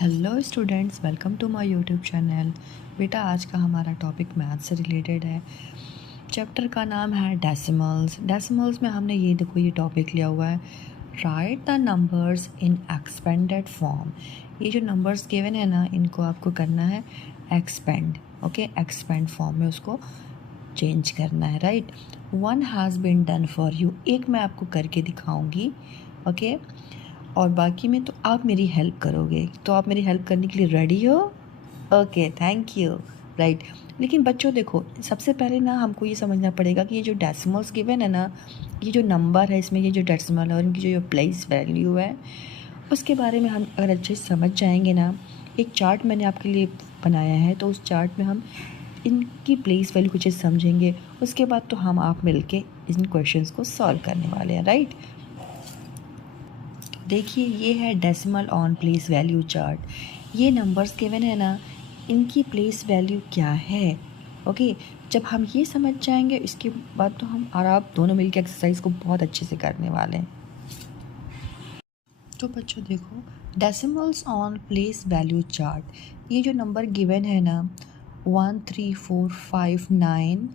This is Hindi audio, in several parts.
Hello students, welcome to my YouTube channel. बेटा, आज का हमारा टॉपिक मैथ्स से रिलेटेड है। चैप्टर का नाम है डेसिमल्स। डेसिमल्स में हमने ये टॉपिक लिया हुआ है, right the numbers in expanded form. ये जो नंबर्स गिवन है ना, इनको आपको करना है एक्सपेंड। ओके, एक्सपेंड फॉर्म में उसको चेंज करना है। Right, one has been done for you. एक मैं आपको करके दिखाऊंगी, ओके, और बाकी में तो आप मेरी हेल्प करोगे। तो आप मेरी हेल्प करने के लिए रेडी हो? Okay, thank you. राइट, लेकिन बच्चों देखो, सबसे पहले ना हमको ये समझना पड़ेगा कि ये जो डेसिमल्स गिवन है ना, ये जो नंबर है इसमें, ये जो डेसिमल है और इनकी जो प्लेस वैल्यू है, उसके बारे में हम अगर अच्छे से समझ जाएंगे ना, एक चार्ट मैंने आपके लिए बनाया है, तो उस चार्ट में हम इनकी प्लेस वैल्यू कुछ समझेंगे। उसके बाद तो हम आप मिलके इन क्वेश्चंस को सॉल्व करने वाले हैं। राइट, देखिए ये है decimal on place value chart. ये नंबर्स गिवन है ना, इनकी प्लेस वैल्यू क्या है। ओके, जब हम ये समझ जाएंगे, इसके बाद तो हम और आप दोनों मिलकर एक्सरसाइज को बहुत अच्छे से करने वाले हैं। तो बच्चों देखो, decimals on place value chart, ये जो नंबर गिवन है ना 1 3 4 5 9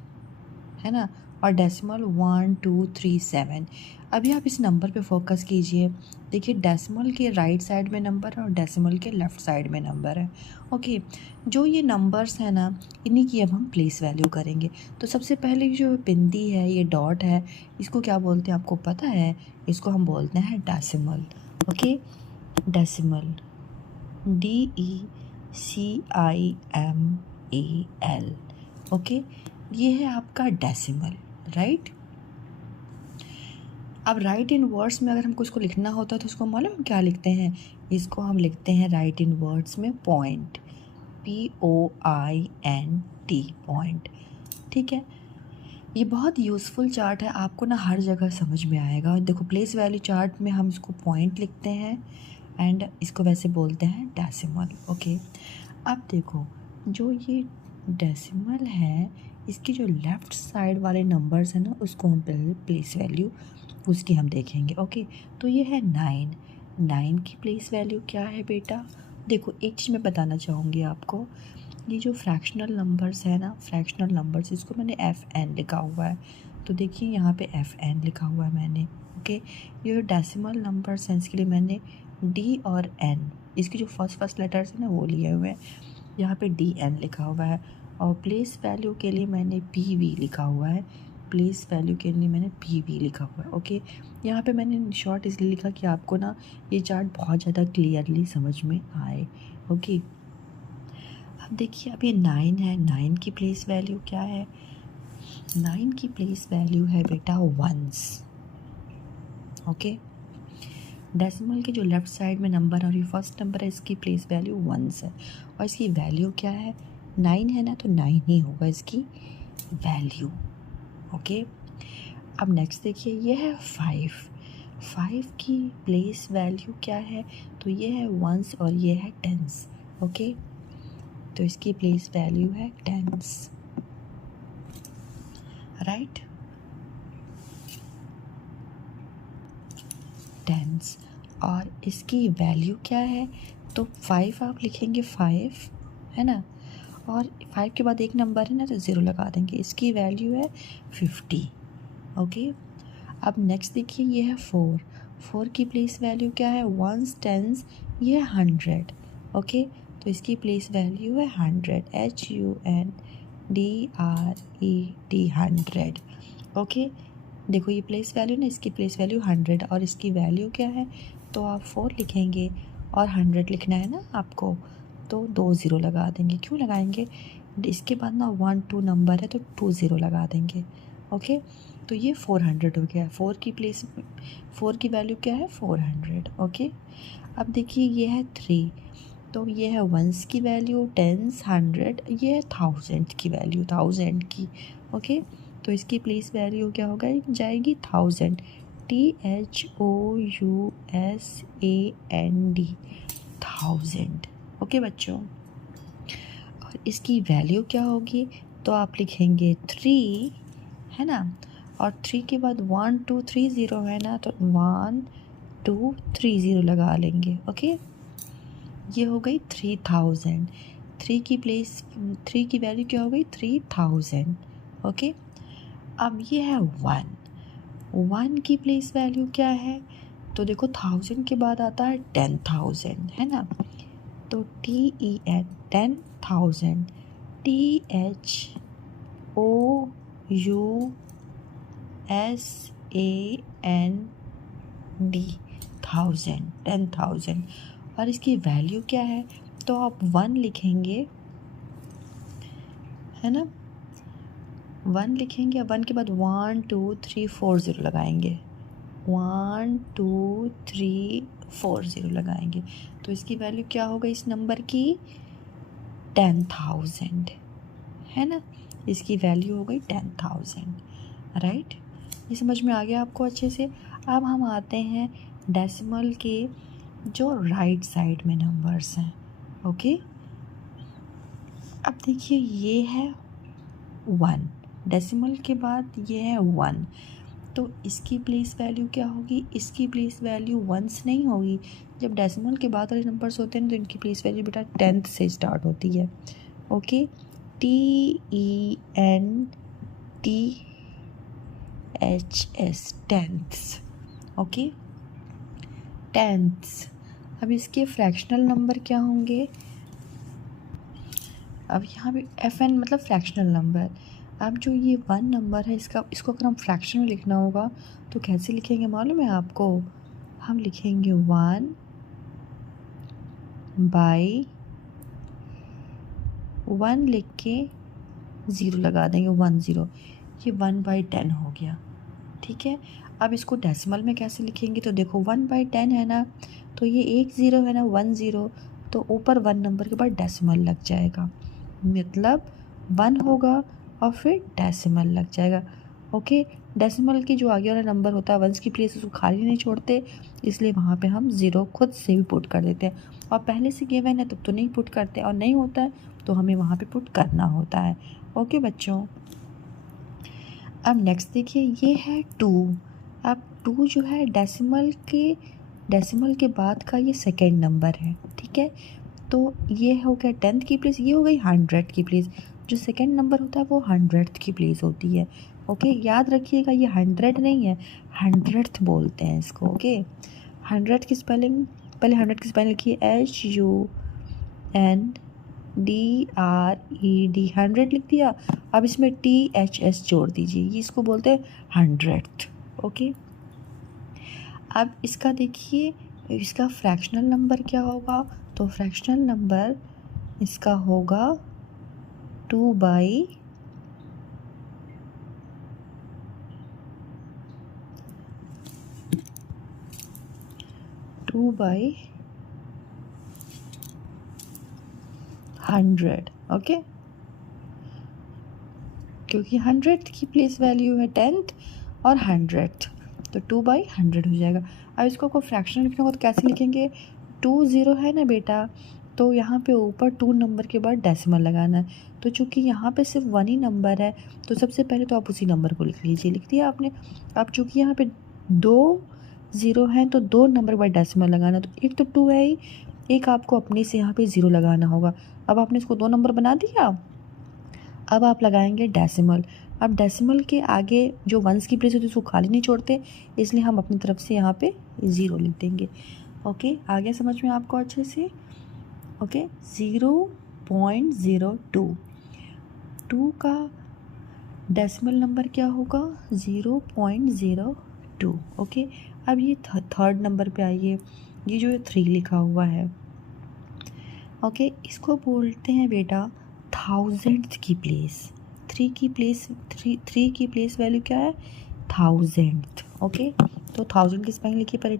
है ना, और डेसिमल 1 2 3 7। अभी आप इस नंबर पे फोकस कीजिए। देखिए, डेसिमल के राइट साइड में नंबर है और डेसिमल के लेफ़्ट साइड में नंबर है। ओके, जो ये नंबर्स हैं ना, इन्हीं की अब हम प्लेस वैल्यू करेंगे। तो सबसे पहले जो बिंदी है, ये डॉट है, इसको क्या बोलते हैं आपको पता है? इसको हम बोलते हैं decimal. Okay, decimal, DECIMAL। Okay, ये है आपका डेसिमल। राइट, अब राइट इन वर्ड्स में अगर हमको इसको लिखना होता है तो उसको मालूम क्या लिखते हैं? इसको हम लिखते हैं राइट इन वर्ड्स में पॉइंट, POINT, पॉइंट। ठीक है, ये बहुत यूज़फुल चार्ट है, आपको ना हर जगह समझ में आएगा। देखो, प्लेस वैल्यू चार्ट में हम इसको पॉइंट लिखते हैं एंड इसको वैसे बोलते हैं डेसिमल। ओके, अब देखो, जो ये डेसिमल है, इसकी जो लेफ़्ट साइड वाले नंबर्स हैं ना, उसको हम पहले प्लेस वैल्यू उसकी हम देखेंगे। ओके, तो ये है 9। 9 की प्लेस वैल्यू क्या है बेटा? देखो, एक चीज़ मैं बताना चाहूँगी आपको, ये जो फ्रैक्शनल नंबर्स है ना, फ्रैक्शनल नंबर्स, इसको मैंने FN लिखा हुआ है। तो देखिए यहाँ पे FN लिखा हुआ है मैंने। ओके, ये जो डेसिमल नंबर्स हैं, इसके लिए मैंने D और N, इसकी जो फर्स्ट लेटर्स हैं ना, वो लिए हुए हैं। यहाँ पे DN लिखा हुआ है। और प्लेस वैल्यू के लिए मैंने PV लिखा हुआ है। प्लेस वैल्यू के लिए मैंने PV लिखा हुआ है। ओके, यहाँ पे मैंने शॉर्ट इसलिए लिखा कि आपको ना ये चार्ट बहुत ज़्यादा क्लियरली समझ में आए। ओके, अब देखिए, अब ये 9 है, 9 की प्लेस वैल्यू क्या है? 9 की प्लेस वैल्यू है बेटा वंस। ओके, डेसिमल के जो लेफ़्ट साइड में नंबर है और ये फर्स्ट नंबर है, इसकी प्लेस वैल्यू वंस है। और इसकी वैल्यू क्या है? 9 है ना, तो 9 ही होगा इसकी वैल्यू। ओके, अब नेक्स्ट देखिए, ये है 5। 5 की प्लेस वैल्यू क्या है? तो ये है वंस और ये है टेंस। ओके, तो इसकी प्लेस वैल्यू है टेंस। Right, tens. और इसकी वैल्यू क्या है? तो 5 आप लिखेंगे 5, है ना, और 5 के बाद एक नंबर है ना, तो 0 लगा देंगे। इसकी वैल्यू है 50। ओके, अब नेक्स्ट देखिए, ये है 4। 4 की प्लेस वैल्यू क्या है? वंस, टेंस, ये 100। ओके, तो इसकी प्लेस वैल्यू है 100, HUNDRED, 100। ओके, देखो ये प्लेस वैल्यू ना, इसकी प्लेस वैल्यू 100 और इसकी वैल्यू क्या है? तो आप 4 लिखेंगे और 100 लिखना है ना आपको, तो 2 ज़ीरो लगा देंगे। क्यों लगाएंगे? इसके बाद ना 1 2 नंबर है, तो 2 ज़ीरो लगा देंगे। ओके, तो ये 400 हो गया। 4 की वैल्यू क्या है? 400। ओके, अब देखिए, ये है 3, तो ये है वंस की वैल्यू, टेंस, 100, ये है 1000 की वैल्यू, 1000 की। ओके, तो इसकी प्लेस वैल्यू क्या होगा? जाएगी 1000, THOUSAND, 1000। ओके बच्चों, और इसकी वैल्यू क्या होगी? तो आप लिखेंगे 3, है ना, और 3 के बाद 1 2 3 0 है ना, तो 1 2 3 0 लगा लेंगे। ओके, ये हो गई 3000। 3 की वैल्यू क्या हो गई 3000। ओके, अब ये है 1 की प्लेस वैल्यू क्या है, तो देखो 1000 के बाद आता है 10,000, है ना। तो TEN 10,000, THOUSAND 10,000। और इसकी वैल्यू क्या है, तो आप 1 लिखेंगे, है ना। 1 लिखेंगे, 1 के बाद 1 2 3 4 0 लगाएंगे, 1 2 3 4 0 लगाएंगे, तो इसकी वैल्यू क्या होगा इस नंबर की 10,000, है ना। इसकी वैल्यू हो गई 10,000, राइट। ये समझ में आ गया आपको अच्छे से। अब हम आते हैं डेसिमल के जो राइट साइड में नंबर्स हैं। ओके, अब देखिए ये है 1, डेसिमल के बाद ये है 1, तो इसकी प्लेस वैल्यू क्या होगी, इसकी प्लेस वैल्यू 1 नहीं होगी। जब डेसिमल के बाद वाले नंबर्स होते हैं तो इनकी प्लेस वैल्यू बेटा 10th से स्टार्ट होती है। Okay, TENTHS 10ths। Okay, 10ths। अब इसके फ्रैक्शनल नंबर क्या होंगे, अब यहाँ पे FN मतलब फ्रैक्शनल नंबर। अब जो ये 1 नंबर है इसको अगर हम फ्रैक्शन में लिखना होगा तो कैसे लिखेंगे मालूम है आपको, हम लिखेंगे 1/1 लिख के 0 लगा देंगे, 1 0, ये 1/10 हो गया। ठीक है, अब इसको डेसिमल में कैसे लिखेंगे, तो देखो 1/10 है ना, तो ये 1 0 है ना, 1 0, तो ऊपर 1 नंबर के बाद डेसिमल लग जाएगा, मतलब 1 होगा और फिर डेसिमल लग जाएगा। ओके, डेसिमल की जो आगे वाला नंबर होता है वंस की प्लेस उसको खाली नहीं छोड़ते, इसलिए वहाँ पे हम 0 खुद से भी पुट कर देते हैं, और पहले से गिवन है तब तो नहीं पुट करते, और नहीं होता है तो हमें वहाँ पे पुट करना होता है। ओके बच्चों, अब नेक्स्ट देखिए ये है 2। अब 2 जो है डेसिमल के बाद का ये सेकेंड नंबर है। ठीक है, तो ये हो गया 10th की प्लेस, ये हो गई 100 की प्लेस। जो सेकेंड नंबर होता है वो 100th की प्लेस होती है। ओके, याद रखिएगा ये 100 नहीं है, 100th बोलते हैं इसको। ओके, 100 की स्पेलिंग, पहले 100 की स्पेलिंग लिखिए HUNDRED, 100 लिख दिया। अब इसमें THS जोड़ दीजिए, ये इसको बोलते हैं 100th। ओके, अब इसका देखिए इसका फ्रैक्शनल नंबर क्या होगा, तो फ्रैक्शनल नंबर इसका होगा 2/100। ओके, क्योंकि 100th की प्लेस वैल्यू है 10th और 100th, तो 2/100 हो जाएगा। अब इसको कोई फ्रैक्शन लिखना होगा तो कैसे लिखेंगे, 2 0 है ना बेटा, तो यहाँ पे ऊपर 2 नंबर के बाद डेसिमल लगाना है, तो चूँकि यहाँ पे सिर्फ 1 ही नंबर है तो सबसे पहले तो आप उसी नंबर को लिख लीजिए, लिख दिया आपने। अब चूँकि यहाँ पे 2 0 हैं तो 2 नंबर के बाद डेसिमल लगाना, तो एक तो 2 है ही, एक आपको अपने से यहाँ पे 0 लगाना होगा। अब आपने इसको 2 नंबर बना दिया, अब आप लगाएंगे डेसिमल। अब डेसिमल के आगे जो वंस की प्लेस होती है उसको खाली नहीं छोड़ते, इसलिए हम अपनी तरफ से यहाँ पे 0 लिख देंगे। ओके, आगे समझ में आपको अच्छे से। ओके, 0.02, 2 का डेसिमल नंबर क्या होगा 0.02। ओके, अब ये थर्ड नंबर पे आइए, ये जो 3 लिखा हुआ है। ओके, इसको बोलते हैं बेटा 1000th की प्लेस। 3 की प्लेस वैल्यू क्या है 1000th। ओके, तो 1000 की स्पेलिंग लिखिए, पहले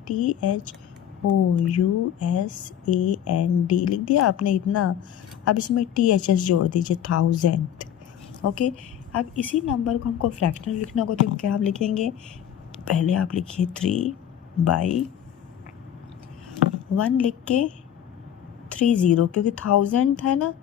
THOUSAND लिख दिया आपने इतना। अब इसमें THS जोड़ दीजिए 1000th। ओके, अब इसी नंबर को हमको फ्रैक्शनल लिखना होगा तो क्या आप लिखेंगे, पहले आप लिखिए 3/1 लिख के 30, क्योंकि 1000 है ना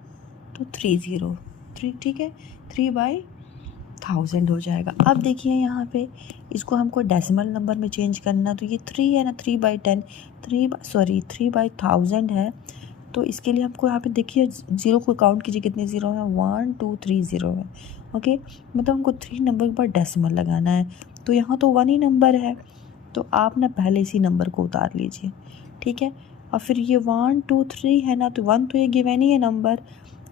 तो 30 3, ठीक है, 3/1000 हो जाएगा। अब देखिए यहाँ पे इसको हमको डेसिमल नंबर में चेंज करना, तो ये 3 है ना, 3/10 3/1000 है, तो इसके लिए हमको यहाँ पे देखिए ज़ीरो को काउंट कीजिए कितने ज़ीरो हैं, 1 2 3 ज़ीरो है। ओके, मतलब हमको 3 नंबर के ऊपर डेसिमल लगाना है। तो यहाँ तो 1 ही नंबर है, तो आप ना पहले इसी नंबर को उतार लीजिए, ठीक है। और फिर ये 1 2 3 है ना, तो 1 तो ये गिवन ही है नंबर,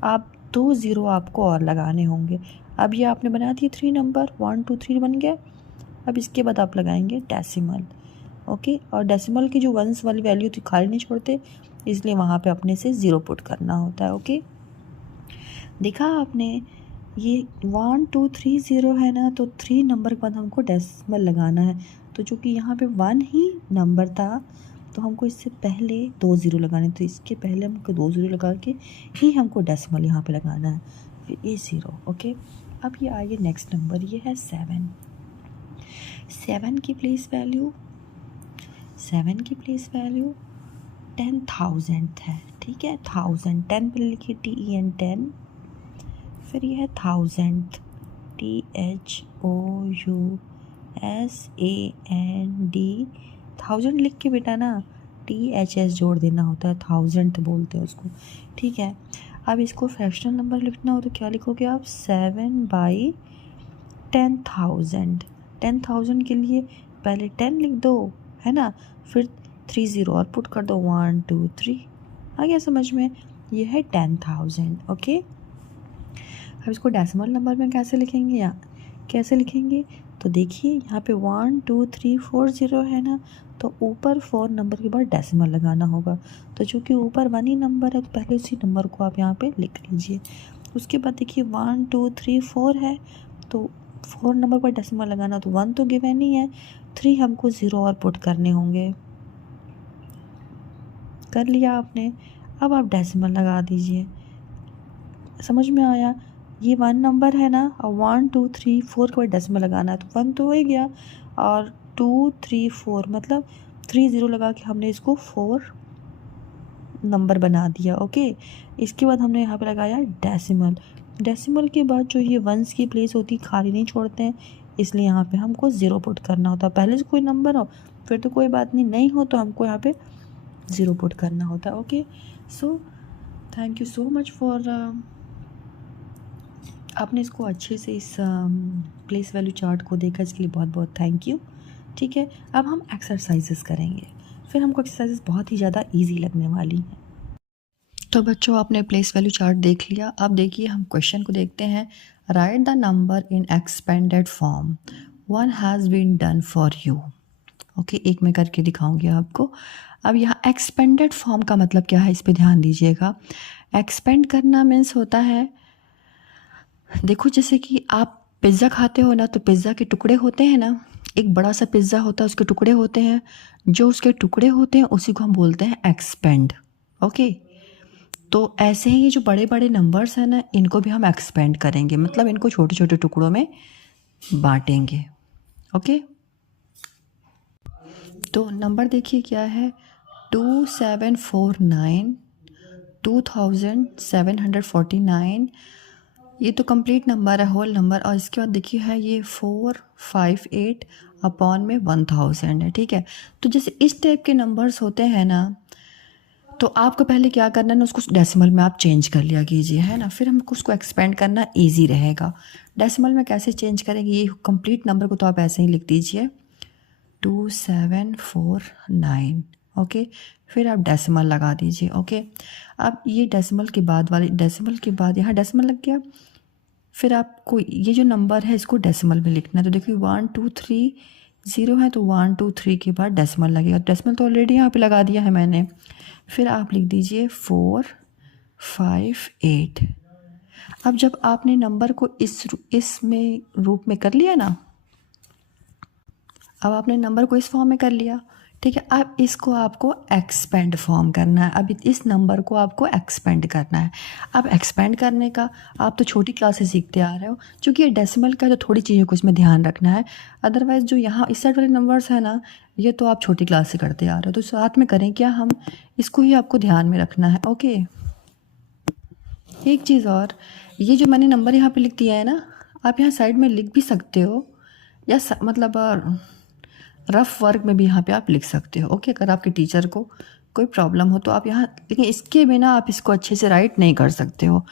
आप 2 ज़ीरो आपको और लगाने होंगे। अब ये आपने बना दिए 3 नंबर, 1 2 3 बन गए। अब इसके बाद आप लगाएंगे डेसिमल। ओके, और डेसिमल की जो वंस वाली वैल्यू थी खाली नहीं छोड़ते, इसलिए वहाँ पे अपने से ज़ीरो पुट करना होता है। ओके, देखा आपने, ये 1 2 3 ज़ीरो है ना, तो 3 नंबर के बाद हमको डेसिमल लगाना है। तो चूँकि यहाँ पे 1 ही नंबर था, तो हमको इससे पहले 2 ज़ीरो लगाने, तो इसके पहले हमको 2 ज़ीरो लगा के ही हमको डेसिमल यहाँ पे लगाना है, फिर ये ज़ीरो। ओके, अब ये आइए नेक्स्ट नंबर, ये है 7। 7 की प्लेस वैल्यू 10,000 है, ठीक है। 1000 10 पे लिखिए TEN 10, फिर ये है 1000 THOUSAND 1000 लिख के बेटा ना THS जोड़ देना होता है, 1000 बोलते हैं उसको, ठीक है। अब इसको फ्रैक्शनल नंबर लिखना हो तो क्या लिखोगे आप, 7/10,000। 10,000 के लिए पहले 10 लिख दो, है ना, फिर 3 ज़ीरो और पुट कर दो, 1 2 3, आ गया समझ में, ये है 10,000। ओके, अब इसको डेसिमल नंबर में कैसे लिखेंगे, या कैसे लिखेंगे, तो देखिए यहाँ पे 1 2 3 4 ज़ीरो है ना, तो ऊपर 4 नंबर के बाद डेसिमल लगाना होगा। तो चूँकि ऊपर 1 ही नंबर है, तो पहले उसी नंबर को आप यहाँ पे लिख लीजिए। उसके बाद देखिए 1 2 3 4 है, तो 4 नंबर पर डेसिमल लगाना, तो 1 तो गिवन ही है, 3 हमको ज़ीरो और पुट करने होंगे। कर लिया आपने, अब आप डेसिमल लगा दीजिए। समझ में आया, ये 1 नंबर है ना, और 1 2 3 4 के बाद डेसिमल लगाना है, तो 1 तो हो ही गया, और 2 3 4 मतलब 3 ज़ीरो लगा के हमने इसको 4 नंबर बना दिया। ओके, इसके बाद हमने यहाँ पे लगाया डेसिमल। डेसिमल के बाद जो ये वंस की प्लेस होती है खाली नहीं छोड़ते हैं, इसलिए यहाँ पे हमको ज़ीरो पुट करना होता है। पहले से कोई नंबर हो फिर तो कोई बात नहीं, नहीं हो तो हमको यहाँ पे ज़ीरो पुट करना होता है। Okay, so thank you so much for आपने इसको अच्छे से इस प्लेस वैल्यू चार्ट को देखा, इसके लिए बहुत बहुत थैंक यू। ठीक है, अब हम एक्सरसाइजेस करेंगे, फिर हमको एक्सरसाइजेस बहुत ही ज़्यादा इजी लगने वाली हैं। तो बच्चों, आपने प्लेस वैल्यू चार्ट देख लिया। अब देखिए हम क्वेश्चन को देखते हैं। Right the number in expanded form, 1 has been done for you. Okay, एक मैं करके दिखाऊंगी आपको। अब यहाँ एक्सपेंडेड फॉर्म का मतलब क्या है, इस पे ध्यान दीजिएगा। एक्सपेंड करना मीन्स होता है, देखो जैसे कि आप पिज़्ज़ा खाते हो ना, तो पिज़्ज़ा के टुकड़े होते हैं ना, एक बड़ा सा पिज़्ज़ा होता है, उसके टुकड़े होते हैं, जो उसके टुकड़े होते हैं उसी को हम बोलते हैं एक्सपेंड। ओके, तो ऐसे ही ये जो बड़े बड़े नंबर्स हैं ना, इनको भी हम एक्सपेंड करेंगे, मतलब इनको छोटे छोटे टुकड़ों में बांटेंगे। ओके, तो नंबर देखिए क्या है, 2749 2749, ये तो कंप्लीट नंबर है, होल नंबर। और इसके बाद देखिए है ये 458 अपॉन में 1000 है, ठीक है। तो जैसे इस टाइप के नंबर्स होते हैं ना, तो आपको पहले क्या करना है ना, उसको डेसिमल में आप चेंज कर लिया कीजिए, है ना, फिर हमको उसको एक्सपेंड करना इजी रहेगा। डेसिमल में कैसे चेंज करेंगे, ये कंप्लीट नंबर को तो आप ऐसे ही लिख दीजिए 2749। ओके, फिर आप डेसिमल लगा दीजिए। ओके, अब ये डेसिमल के बाद वाले, डेसिमल के बाद यहाँ डेसिमल लग गया, फिर आपको ये जो नंबर है इसको डेसिमल में लिखना है। तो देखिए 1 2 3 ज़ीरो है, तो 1 2 3 के बाद डेसिमल लगेगा। डेसिमल तो ऑलरेडी यहाँ पे लगा दिया है मैंने। फिर आप लिख दीजिए 458। अब जब आपने नंबर को इसमें रूप में कर लिया ना, अब आपने नंबर को इस फॉर्म में कर लिया, ठीक है। अब इसको आपको एक्सपेंड फॉर्म करना है, अब इस नंबर को आपको एक्सपेंड करना है। अब एक्सपेंड करने का आप तो छोटी क्लास से सीखते आ रहे हो, क्योंकि ये डेसिमल का, तो थोड़ी चीज़ों को इसमें ध्यान रखना है। अदरवाइज़ जो यहाँ इस साइड वाले नंबर्स है ना, ये तो आप छोटी क्लास से करते आ रहे हो, तो साथ में करें क्या हम, इसको ही आपको ध्यान में रखना है। ओके, एक चीज़ और, ये जो मैंने नंबर यहाँ पे लिख दिया है ना, आप यहाँ साइड में लिख भी सकते हो, या मतलब रफ़ वर्क में भी यहाँ पे आप लिख सकते हो। ओके, अगर आपके टीचर को कोई प्रॉब्लम हो तो आप यहाँ, लेकिन इसके बिना आप इसको अच्छे से राइट नहीं कर सकते हो,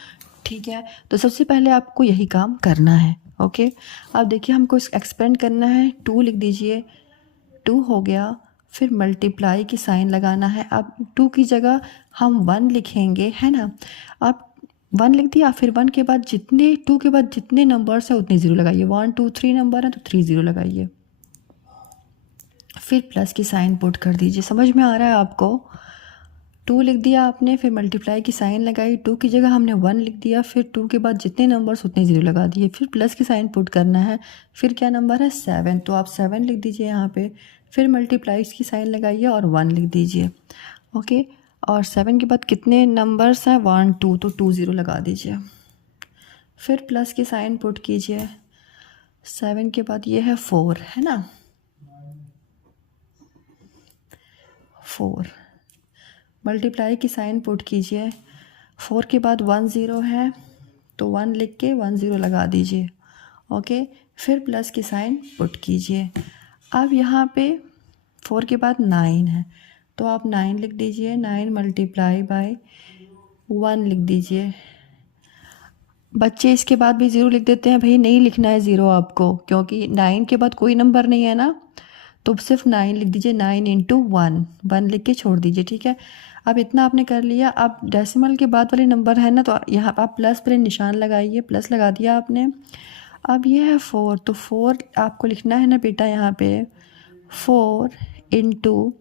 ठीक है। तो सबसे पहले आपको यही काम करना है, ओके। अब देखिए हमको एक्सपेंड करना है, 2 लिख दीजिए, 2 हो गया। फिर मल्टीप्लाई की साइन लगाना है। अब 2 की जगह हम 1 लिखेंगे, है ना। आप 1 लिख दिया, फिर 1 के बाद जितने 2 के बाद जितने नंबर्स है उतने ज़ीरो लगाइए। 1 2 3 नंबर है तो 3 ज़ीरो लगाइए। फिर प्लस की साइन पुट कर दीजिए। समझ में आ रहा है आपको? 2 लिख दिया आपने, फिर मल्टीप्लाई की साइन लगाई, 2 की जगह हमने 1 लिख दिया, फिर 2 के बाद जितने नंबर्स उतने ज़ीरो लगा दिए। फिर प्लस की साइन पुट करना है। फिर क्या नंबर है? 7, तो आप 7 लिख दीजिए यहाँ पे। फिर मल्टीप्लाई की साइन लगाइए और 1 लिख दीजिए, ओके। और 7 के बाद कितने नंबर्स हैं? 1 2, तो 2 ज़ीरो लगा दीजिए। फिर प्लस की साइन पुट कीजिए। 7 के बाद ये है 4, है ना, 4। मल्टीप्लाई की साइन पुट कीजिए। 4 के बाद 1 ज़ीरो है तो 1 लिख के 1 ज़ीरो लगा दीजिए, ओके। फिर प्लस की साइन पुट कीजिए। अब यहाँ पे 4 के बाद 9 है तो आप 9 लिख दीजिए। 9 मल्टीप्लाई बाय 1 लिख दीजिए। बच्चे इसके बाद भी ज़ीरो लिख देते हैं, भाई नहीं लिखना है ज़ीरो आपको, क्योंकि 9 के बाद कोई नंबर नहीं है ना, तो सिर्फ 9 लिख दीजिए। 9 इंटू 1, 1 लिख के छोड़ दीजिए, ठीक है। अब इतना आपने कर लिया। अब डेसिमल के बाद वाले नंबर है ना, तो यहाँ आप प्लस पर निशान लगाइए, प्लस लगा दिया आपने। अब ये है 4, तो 4 आपको लिखना है ना बेटा यहाँ पे 4 इंटू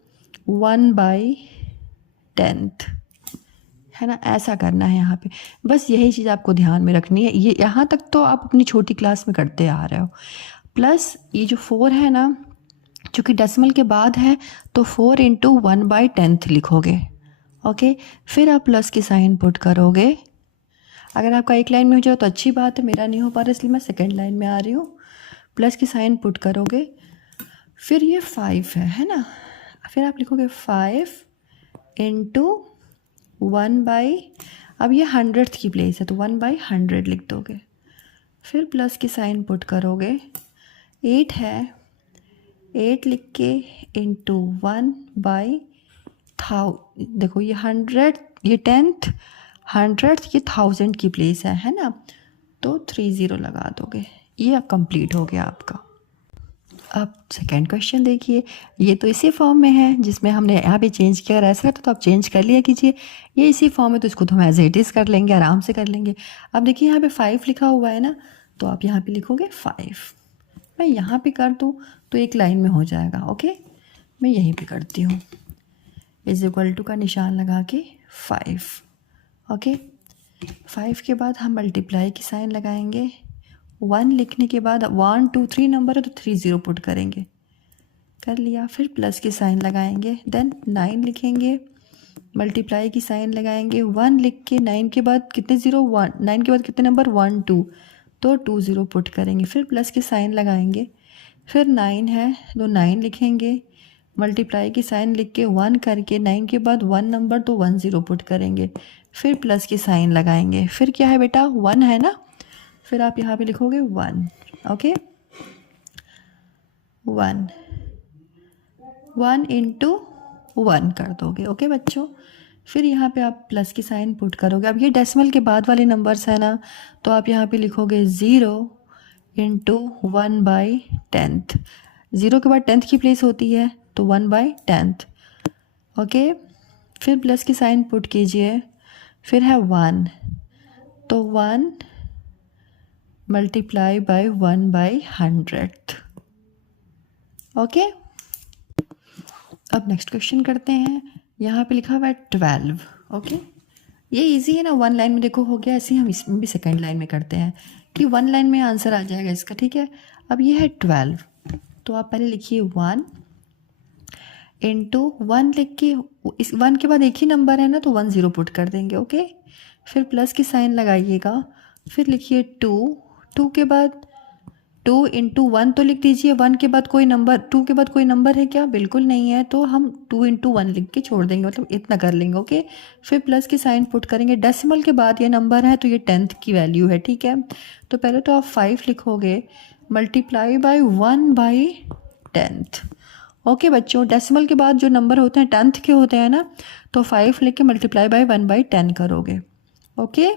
1/10, है ना, ऐसा करना है यहाँ पे। बस यही चीज़ आपको ध्यान में रखनी है। ये यहाँ तक तो आप अपनी छोटी क्लास में करते आ रहे हो। प्लस ये जो 4 है ना, चूँकि डेसिमल के बाद है तो 4 इंटू 1/10 लिखोगे, ओके। फिर आप प्लस की साइन पुट करोगे। अगर आपका एक लाइन में हो जाए तो अच्छी बात है, मेरा नहीं हो पा रहा इसलिए मैं सेकेंड लाइन में आ रही हूँ। प्लस की साइन पुट करोगे। फिर ये 5 है ना, फिर आप लिखोगे 5 इंटू 1/, अब ये 100th की प्लेस है तो 1/100 लिख दोगे। फिर प्लस की साइन पुट करोगे। 8 है, 8 लिख के इंटू 1/1000, देखो ये 100, ये 10th, 100th, ये 1000 की प्लेस है ना, तो 3 ज़ीरो लगा दोगे। ये कंप्लीट हो गया आपका। अब सेकेंड क्वेश्चन देखिए, ये तो इसी फॉर्म में है जिसमें हमने यहाँ पे चेंज किया। अगर ऐसा करता तो आप चेंज कर लिया कीजिए। ये इसी फॉर्म में तो इसको तो हम एज इट इज़ कर लेंगे, आराम से कर लेंगे। अब देखिए यहाँ पे 5 लिखा हुआ है ना, तो आप यहाँ पे लिखोगे 5। मैं यहाँ पे कर दूँ तो एक लाइन में हो जाएगा, ओके। मैं यहीं पे करती हूँ, इज इक्वल टू का निशान लगा के 5, ओके। 5 के बाद हम मल्टीप्लाई की साइन लगाएंगे। 1 लिखने के बाद 1 2 3 नंबर है तो 3 ज़ीरो पुट करेंगे, कर लिया। फिर प्लस की साइन लगाएंगे, देन 9 लिखेंगे, मल्टीप्लाई की साइन लगाएंगे। 1 लिख के 9 के बाद कितने ज़ीरो? 1, 9 के बाद कितने नंबर? 1 2, तो 2 ज़ीरो पुट करेंगे। फिर प्लस की साइन लगाएंगे। फिर 9 है तो 9 लिखेंगे, मल्टीप्लाई की साइन लिख के 1 करके 9 के बाद 1 नंबर तो 1 ज़ीरो पुट करेंगे। फिर प्लस की साइन लगाएंगे। फिर क्या है बेटा? 1 है ना, फिर आप यहाँ पे लिखोगे 1, ओके। 1 इंटू 1 कर दोगे, ओके बच्चों। फिर यहाँ पे आप प्लस की साइन पुट करोगे। अब ये डेसिमल के बाद वाले नंबर्स है ना, तो आप यहाँ पे लिखोगे 0 इंटू 1/10। 0 के बाद 10th की प्लेस होती है तो 1/10, ओके। फिर प्लस की साइन पुट कीजिए। फिर है 1, तो 1 मल्टीप्लाई बाय 1/100, ओके। अब नेक्स्ट क्वेश्चन करते हैं। यहाँ पे लिखा हुआ है 12, ओके। ये इजी है ना, 1 लाइन में देखो हो गया। ऐसे ही हम इसमें भी सेकेंड लाइन में करते हैं कि 1 लाइन में आंसर आ जाएगा इसका, ठीक है। अब ये है 12, तो आप पहले लिखिए 1 इंटू 1 लिख के, इस 1 के बाद एक ही नंबर है ना तो 1 ज़ीरो पुट कर देंगे, ओके। फिर प्लस की साइन लगाइएगा। फिर लिखिए 2 के बाद 2 इंटू 1 तो लिख दीजिए। 1 के बाद कोई नंबर, 2 के बाद कोई नंबर है क्या? बिल्कुल नहीं है, तो हम 2 इंटू 1 लिख के छोड़ देंगे, मतलब इतना कर लेंगे, ओके। फिर प्लस की साइन पुट करेंगे। डेसिमल के बाद ये नंबर है तो ये 10th की वैल्यू है, ठीक है। तो पहले तो आप 5 लिखोगे, मल्टीप्लाई बाय 1/10, ओके बच्चों, डेसिमल के बाद जो नंबर होते हैं 10th के होते हैं ना, तो 5 लिख के मल्टीप्लाई बाय 1/10 करोगे। ओके,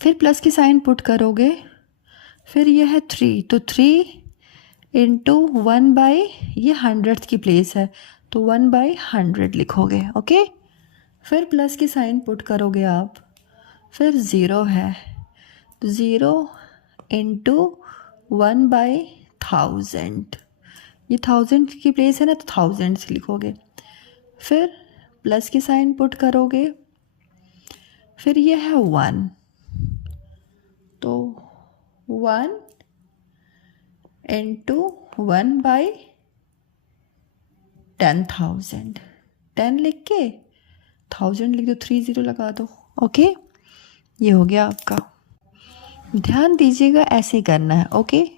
फिर प्लस की साइन पुट करोगे, फिर ये है 3, तो 3 इंटू 1/, ये 100th की प्लेस है तो 1/100 लिखोगे। ओके, फिर प्लस की साइन पुट करोगे आप, फिर 0 है तो 0 इंटू 1/1000, ये 1000 की प्लेस है ना तो 1000 लिखोगे। फिर प्लस की साइन पुट करोगे, फिर ये है 1, तो 1 इंटू 1/10,000, 10 लिख के 1000 लिख दो, 30 लगा दो। ओके, ये हो गया आपका। ध्यान दीजिएगा ऐसे ही करना है। ओके,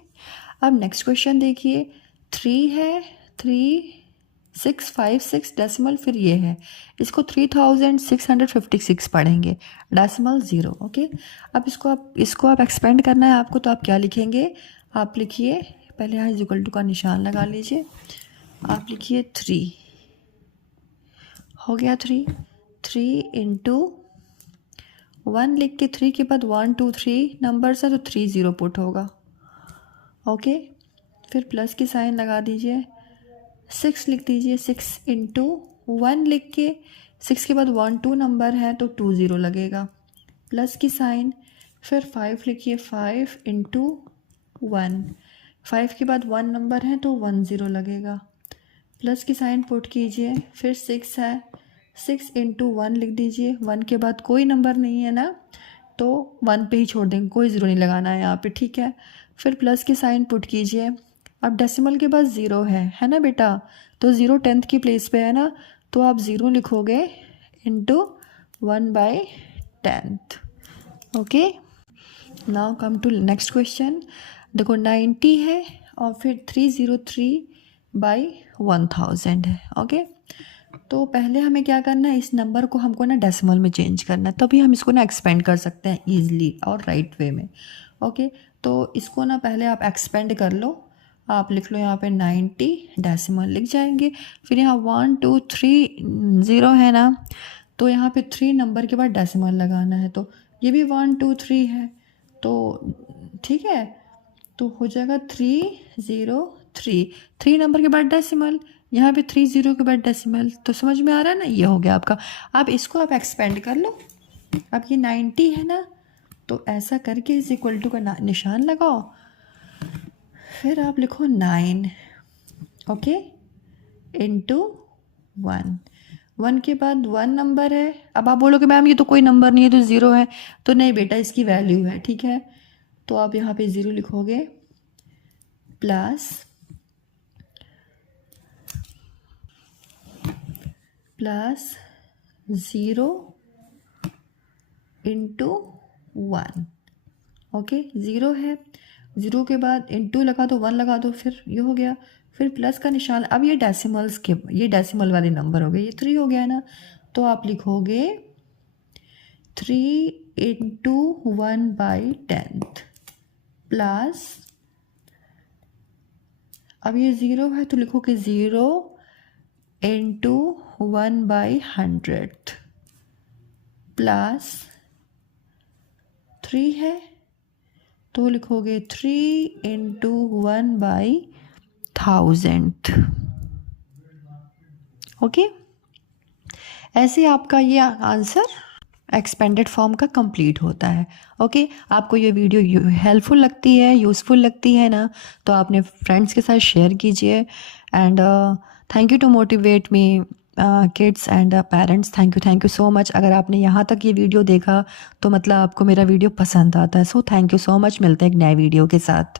अब नेक्स्ट क्वेश्चन देखिए। 3 है, 3656 डेसिमल, फिर ये है, इसको 3656 पढ़ेंगे, डेसिमल 0। ओके, अब इसको आप एक्सपेंड करना है आपको, तो आप क्या लिखेंगे, आप लिखिए पहले यहाँ इक्वल टू का निशान लगा लीजिए, आप लिखिए 3, हो गया 3 इंटू 1 लिख के 3 के बाद 1 2 3 नंबर है तो 30 पुट होगा। ओके, फिर प्लस की साइन लगा दीजिए, 6 लिख दीजिए, 6 इंटू 1 लिख के 6 के बाद 1 2 नंबर है तो 20 लगेगा, प्लस की साइन, फिर 5 लिखिए, 5 इंटू 1, 5 के बाद 1 नंबर है तो 10 लगेगा, प्लस की साइन पुट कीजिए, फिर 6 है, 6 इंटू 1 लिख दीजिए, 1 के बाद कोई नंबर नहीं है ना तो 1 पे ही छोड़ देंगे, कोई 0 नहीं लगाना है यहाँ पे। ठीक है, फिर प्लस की साइन पुट कीजिए। अब डेसिमल के बाद 0 है ना बेटा, तो 0 10th की प्लेस पे है ना, तो आप 0 लिखोगे into 1/10। Okay, now come to next question. देखो 90 है और फिर 303/1000 है। ओके, तो पहले हमें क्या करना है, इस नंबर को हमको ना डेसिमल में चेंज करना है, तभी हम इसको ना एक्सपेंड कर सकते हैं ईजिली और राइट वे में। ओके, तो इसको ना पहले आप एक्सपेंड कर लो, आप लिख लो यहाँ पे 90, डेसिमल लिख जाएंगे, फिर यहाँ 1 2 3 0 है ना, तो यहाँ पे 3 नंबर के बाद डेसिमल लगाना है, तो ये भी 1 2 3 है, तो ठीक है, तो हो जाएगा 303, 3 नंबर के बाद डेसिमल, यहाँ पे 30 के बाद डेसिमल, तो समझ में आ रहा है ना, ये हो गया आपका। अब इसको आप एक्सपेंड कर लो, अब ये 90 है ना, तो ऐसा करके इस इक्वल टू का निशान लगाओ, फिर आप लिखो 9, ओके, इंटू 1 के बाद 1 नंबर है। अब आप बोलोगे मैम ये तो कोई नंबर नहीं है तो 0 है, तो नहीं बेटा इसकी वैल्यू है। ठीक है, तो आप यहाँ पे 0 लिखोगे, प्लस 0 इंटू 1। ओके, 0 है, 0 के बाद इंटू लगा दो, 1 लगा दो, फिर ये हो गया, फिर प्लस का निशान। अब ये डेसिमल्स के, ये डेसिमल वाले नंबर हो गए, ये 3 हो गया ना, तो आप लिखोगे 3 इंटू 1/10 प्लस, अब ये 0 है तो लिखोगे 0 इंटू 1/100 प्लस 3 है तो लिखोगे 3 इंटू 1/1000। ओके, ऐसे आपका ये आंसर एक्सपेंडेड फॉर्म का कंप्लीट होता है। ओके, आपको ये वीडियो हेल्पफुल लगती है, यूज़फुल लगती है ना, तो आपने फ्रेंड्स के साथ शेयर कीजिए। And thank you to motivate me kids and parents, thank you so much. अगर आपने यहाँ तक ये वीडियो देखा तो मतलब आपको मेरा वीडियो पसंद आता है, so thank you so much. मिलते हैं एक नए वीडियो के साथ।